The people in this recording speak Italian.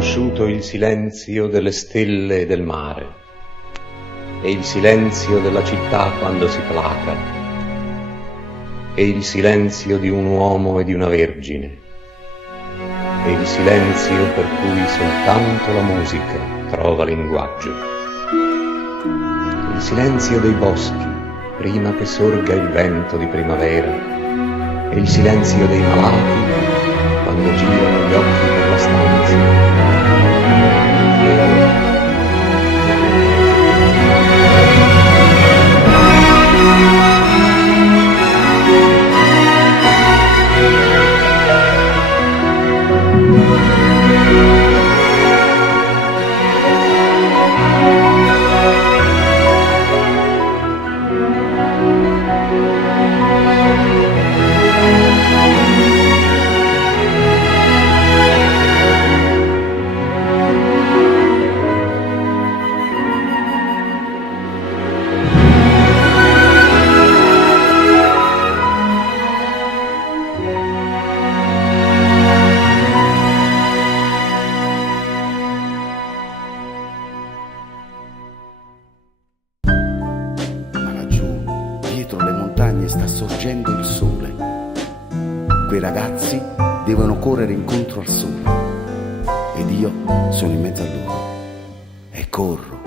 conosciuto il silenzio delle stelle e del mare, e il silenzio della città quando si placa, e il silenzio di un uomo e di una vergine, e il silenzio per cui soltanto la musica trova linguaggio, il silenzio dei boschi prima che sorga il vento di primavera, e il silenzio dei malati quando girano gli occhi per la stanza. Sta sorgendo il sole. Quei ragazzi devono correre incontro al sole ed io sono in mezzo a loro e corro